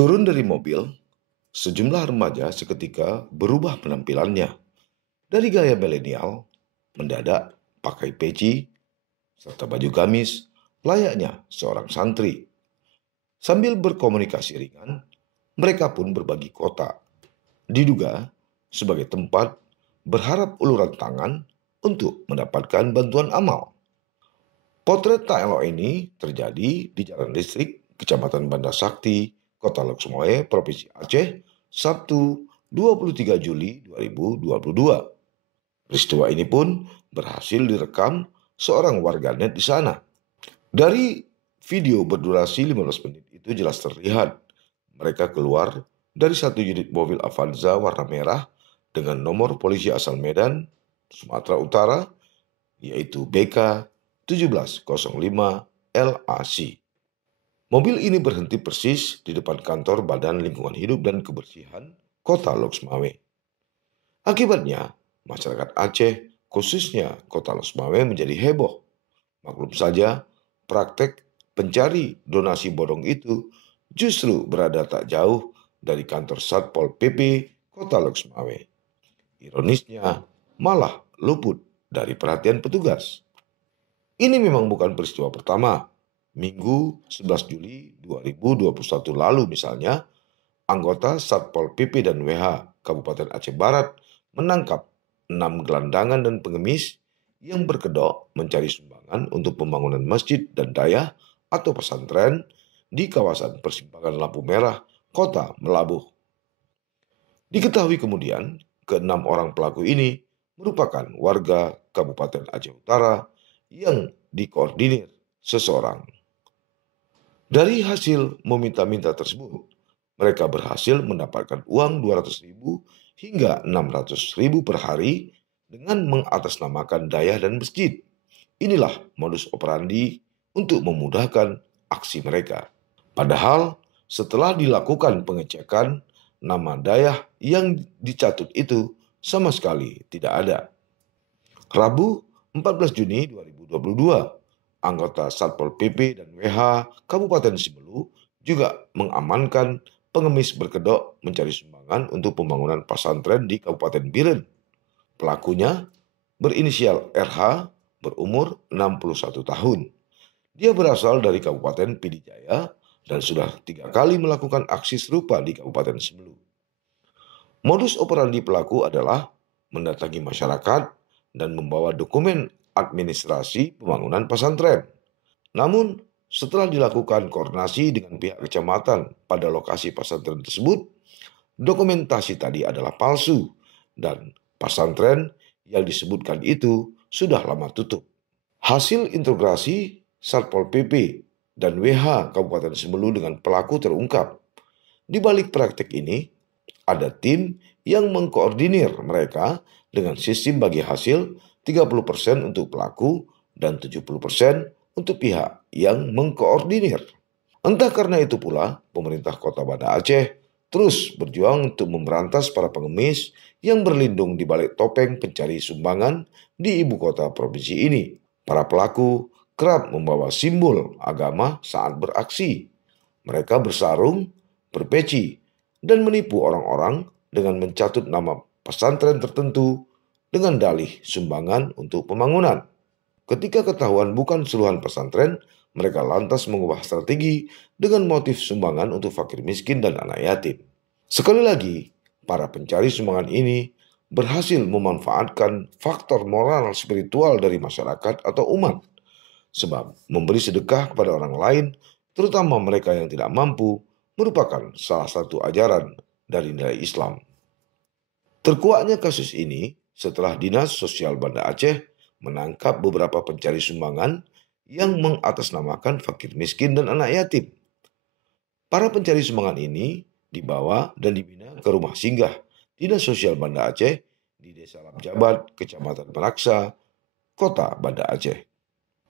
Turun dari mobil, sejumlah remaja seketika berubah penampilannya. Dari gaya milenial, mendadak pakai peci, serta baju gamis, layaknya seorang santri. Sambil berkomunikasi ringan, mereka pun berbagi kotak. Diduga sebagai tempat berharap uluran tangan untuk mendapatkan bantuan amal. Potret tak elok ini terjadi di Jalan Listrik, Kecamatan Banda Sakti, Kota Lhokseumawe, Provinsi Aceh, Sabtu 23 Juli 2022. Peristiwa ini pun berhasil direkam seorang warganet di sana. Dari video berdurasi 15 menit itu jelas terlihat mereka keluar dari satu unit mobil Avanza warna merah dengan nomor polisi asal Medan, Sumatera Utara, yaitu BK 1705 LAC. Mobil ini berhenti persis di depan kantor Badan Lingkungan Hidup dan Kebersihan Kota Lhokseumawe. Akibatnya, masyarakat Aceh, khususnya Kota Lhokseumawe menjadi heboh. Maklum saja, praktek pencari donasi bodong itu justru berada tak jauh dari kantor Satpol PP Kota Lhokseumawe. Ironisnya, malah luput dari perhatian petugas. Ini memang bukan peristiwa pertama. Minggu 11 Juli 2021 lalu misalnya, anggota Satpol PP dan WH Kabupaten Aceh Barat menangkap 6 gelandangan dan pengemis yang berkedok mencari sumbangan untuk pembangunan masjid dan dayah atau pesantren di kawasan persimpangan lampu merah Kota Melabuh. Diketahui kemudian, ke-6 orang pelaku ini merupakan warga Kabupaten Aceh Utara yang dikoordinir seseorang. Dari hasil meminta-minta tersebut, mereka berhasil mendapatkan uang 200.000 hingga 600.000 per hari dengan mengatasnamakan dayah dan masjid. Inilah modus operandi untuk memudahkan aksi mereka. Padahal setelah dilakukan pengecekan, nama dayah yang dicatut itu sama sekali tidak ada. Rabu 14 Juni 2022, anggota Satpol PP dan WH Kabupaten Simelu juga mengamankan pengemis berkedok mencari sumbangan untuk pembangunan pesantren di Kabupaten Biren. Pelakunya berinisial RH, berumur 61 tahun. Dia berasal dari Kabupaten Pidijaya dan sudah 3 kali melakukan aksi serupa di Kabupaten Simelu. Modus operandi pelaku adalah mendatangi masyarakat dan membawa dokumen administrasi pembangunan pesantren. Namun, setelah dilakukan koordinasi dengan pihak kecamatan pada lokasi pesantren tersebut, dokumentasi tadi adalah palsu dan pesantren yang disebutkan itu sudah lama tutup. Hasil integrasi Satpol PP dan WH Kabupaten Simelu dengan pelaku terungkap. Di balik praktek ini, ada tim yang mengkoordinir mereka dengan sistem bagi hasil 30% untuk pelaku dan 70% untuk pihak yang mengkoordinir. Entah karena itu pula, pemerintah Kota Banda Aceh terus berjuang untuk memberantas para pengemis yang berlindung di balik topeng pencari sumbangan di ibu kota provinsi ini. Para pelaku kerap membawa simbol agama saat beraksi. Mereka bersarung, berpeci, dan menipu orang-orang dengan mencatut nama pesantren tertentu dengan dalih sumbangan untuk pembangunan. Ketika ketahuan bukan seluruhan pesantren, mereka lantas mengubah strategi dengan motif sumbangan untuk fakir miskin dan anak yatim. Sekali lagi, para pencari sumbangan ini berhasil memanfaatkan faktor moral spiritual dari masyarakat atau umat. Sebab memberi sedekah kepada orang lain, terutama mereka yang tidak mampu, merupakan salah satu ajaran dari nilai Islam. Terkuaknya kasus ini setelah Dinas Sosial Banda Aceh menangkap beberapa pencari sumbangan yang mengatasnamakan fakir miskin dan anak yatim. Para pencari sumbangan ini dibawa dan dibina ke rumah singgah Dinas Sosial Banda Aceh di Desa Lamjabat, Kecamatan Meraksa, Kota Banda Aceh.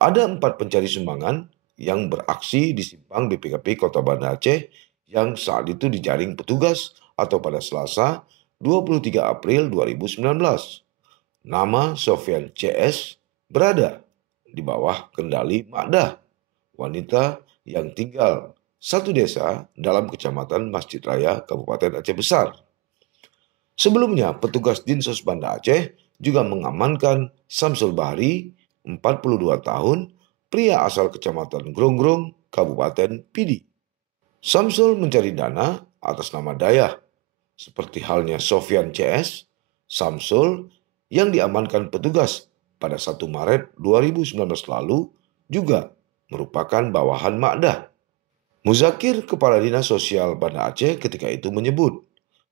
Ada 4 pencari sumbangan yang beraksi di simpang BPKP Kota Banda Aceh yang saat itu dijaring petugas atau pada Selasa 23 April 2019. Nama Sofian CS berada di bawah kendali Makdah, wanita yang tinggal satu desa dalam kecamatan Masjid Raya, Kabupaten Aceh Besar. Sebelumnya, petugas Dinsos Banda Aceh juga mengamankan Samsul Bahri, 42 tahun, pria asal kecamatan Gronggong, Kabupaten Pidi. Samsul mencari dana atas nama Dayah, seperti halnya Sofyan CS, Samsul yang diamankan petugas pada 1 Maret 2019 lalu juga merupakan bawahan Makdah. Muzakir, Kepala Dinas Sosial Banda Aceh ketika itu menyebut,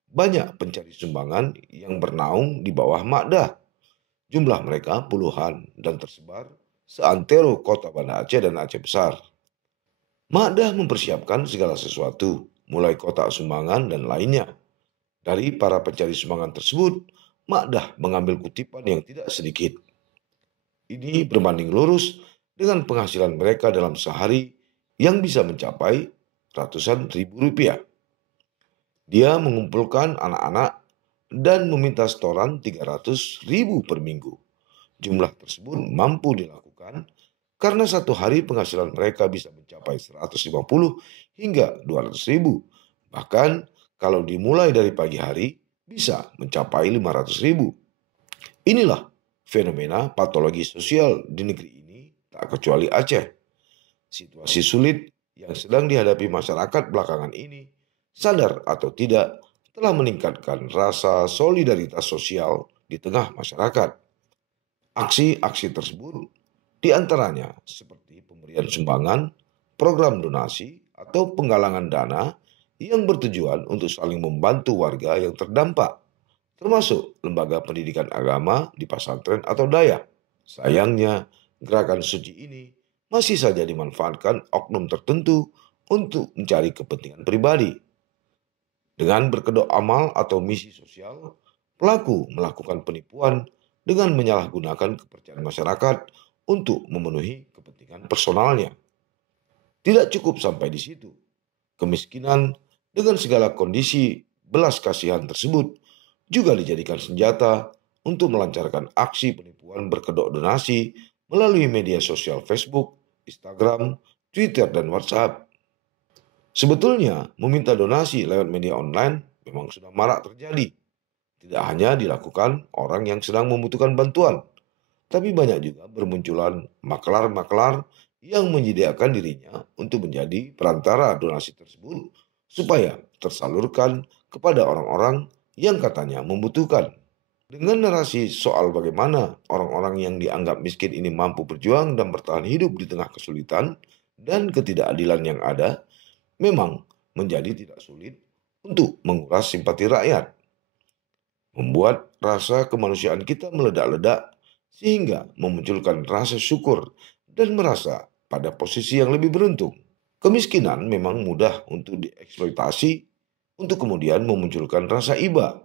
banyak pencari sumbangan yang bernaung di bawah Makdah. Jumlah mereka puluhan dan tersebar seantero kota Banda Aceh dan Aceh Besar. Makdah mempersiapkan segala sesuatu, mulai kotak sumbangan dan lainnya. Dari para pencari sumbangan tersebut, Makdah mengambil kutipan yang tidak sedikit. Ini berbanding lurus dengan penghasilan mereka dalam sehari yang bisa mencapai ratusan ribu rupiah. Dia mengumpulkan anak-anak dan meminta setoran 300.000 per minggu. Jumlah tersebut mampu dilakukan karena satu hari penghasilan mereka bisa mencapai 150 hingga 200.000. Bahkan kalau dimulai dari pagi hari bisa mencapai 500.000. Inilah fenomena patologi sosial di negeri ini tak kecuali Aceh. Situasi sulit yang sedang dihadapi masyarakat belakangan ini, sadar atau tidak, telah meningkatkan rasa solidaritas sosial di tengah masyarakat. Aksi-aksi tersebut diantaranya seperti pemberian sumbangan, program donasi, atau penggalangan dana yang bertujuan untuk saling membantu warga yang terdampak, termasuk lembaga pendidikan agama di pesantren atau daya. Sayangnya, gerakan suci ini masih saja dimanfaatkan oknum tertentu untuk mencari kepentingan pribadi. Dengan berkedok amal atau misi sosial, pelaku melakukan penipuan dengan menyalahgunakan kepercayaan masyarakat untuk memenuhi kepentingan personalnya. Tidak cukup sampai di situ. Kemiskinan dengan segala kondisi belas kasihan tersebut juga dijadikan senjata untuk melancarkan aksi penipuan berkedok donasi melalui media sosial Facebook, Instagram, Twitter, dan WhatsApp. Sebetulnya, meminta donasi lewat media online memang sudah marak terjadi. Tidak hanya dilakukan orang yang sedang membutuhkan bantuan, tapi banyak juga bermunculan maklar-maklar yang menyediakan dirinya untuk menjadi perantara donasi tersebut supaya tersalurkan kepada orang-orang yang katanya membutuhkan. Dengan narasi soal bagaimana orang-orang yang dianggap miskin ini mampu berjuang dan bertahan hidup di tengah kesulitan dan ketidakadilan yang ada, memang menjadi tidak sulit untuk menguras simpati rakyat, membuat rasa kemanusiaan kita meledak-ledak sehingga memunculkan rasa syukur dan merasa pada posisi yang lebih beruntung. Kemiskinan memang mudah untuk dieksploitasi untuk kemudian memunculkan rasa iba.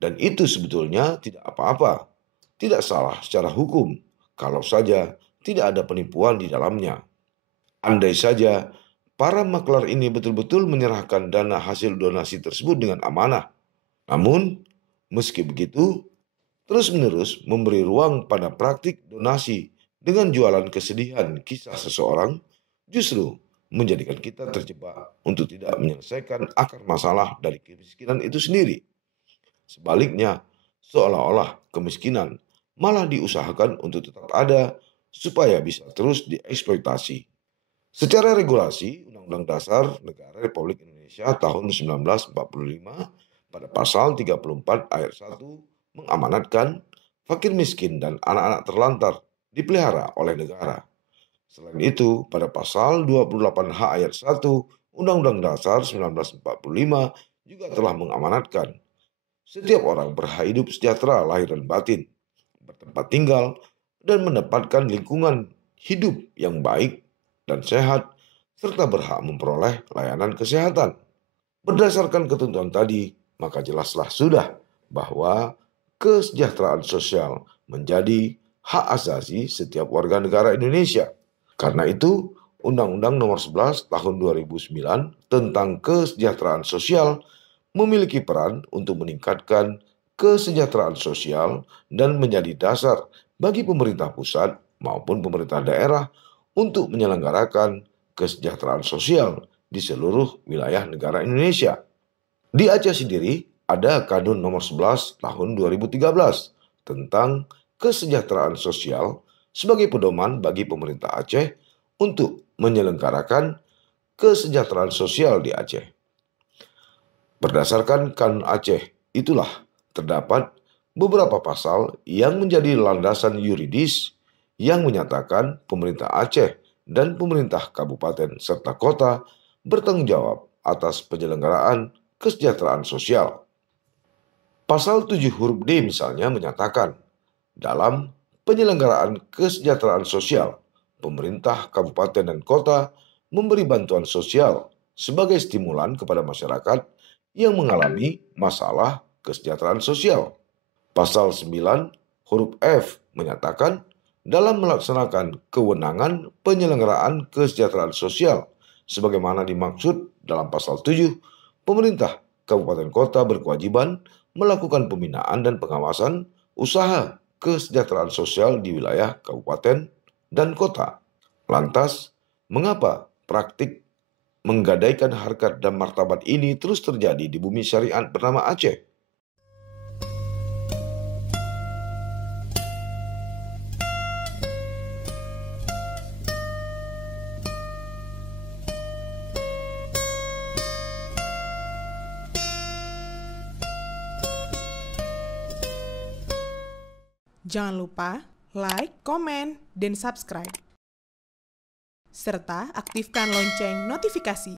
Dan itu sebetulnya tidak apa-apa, tidak salah secara hukum, kalau saja tidak ada penipuan di dalamnya. Andai saja para maklar ini betul-betul menyerahkan dana hasil donasi tersebut dengan amanah. Namun, meski begitu, terus-menerus memberi ruang pada praktik donasi dengan jualan kesedihan kisah seseorang justru menjadikan kita terjebak untuk tidak menyelesaikan akar masalah dari kemiskinan itu sendiri. Sebaliknya, seolah-olah kemiskinan malah diusahakan untuk tetap ada supaya bisa terus dieksploitasi. Secara regulasi, Undang-Undang Dasar Negara Republik Indonesia tahun 1945 pada pasal 34 ayat 1 mengamanatkan fakir miskin dan anak-anak terlantar dipelihara oleh negara. Selain itu, pada pasal 28H ayat 1 Undang-Undang Dasar 1945 juga telah mengamanatkan setiap orang berhak hidup sejahtera lahir dan batin, bertempat tinggal, dan mendapatkan lingkungan hidup yang baik dan sehat, serta berhak memperoleh layanan kesehatan. Berdasarkan ketentuan tadi, maka jelaslah sudah bahwa kesejahteraan sosial menjadi hak asasi setiap warga negara Indonesia. Karena itu, Undang-Undang Nomor 11 Tahun 2009 tentang kesejahteraan sosial memiliki peran untuk meningkatkan kesejahteraan sosial dan menjadi dasar bagi pemerintah pusat maupun pemerintah daerah untuk menyelenggarakan kesejahteraan sosial di seluruh wilayah negara Indonesia. Di Aceh sendiri ada Kadun nomor 11 tahun 2013 tentang kesejahteraan sosial sebagai pedoman bagi pemerintah Aceh untuk menyelenggarakan kesejahteraan sosial di Aceh. Berdasarkan Kanun Aceh, itulah terdapat beberapa pasal yang menjadi landasan yuridis yang menyatakan pemerintah Aceh dan pemerintah kabupaten serta kota bertanggung jawab atas penyelenggaraan kesejahteraan sosial. Pasal 7 huruf D misalnya menyatakan, dalam penyelenggaraan kesejahteraan sosial, pemerintah kabupaten dan kota memberi bantuan sosial sebagai stimulan kepada masyarakat yang mengalami masalah kesejahteraan sosial. Pasal 9 huruf F menyatakan dalam melaksanakan kewenangan penyelenggaraan kesejahteraan sosial sebagaimana dimaksud dalam pasal 7, pemerintah kabupaten kota berkewajiban melakukan pembinaan dan pengawasan usaha kesejahteraan sosial di wilayah kabupaten dan kota. Lantas, mengapa praktik menggadaikan harkat dan martabat ini terus terjadi di bumi syariat bernama Aceh? Jangan lupa like, komen, dan subscribe. Serta aktifkan lonceng notifikasi.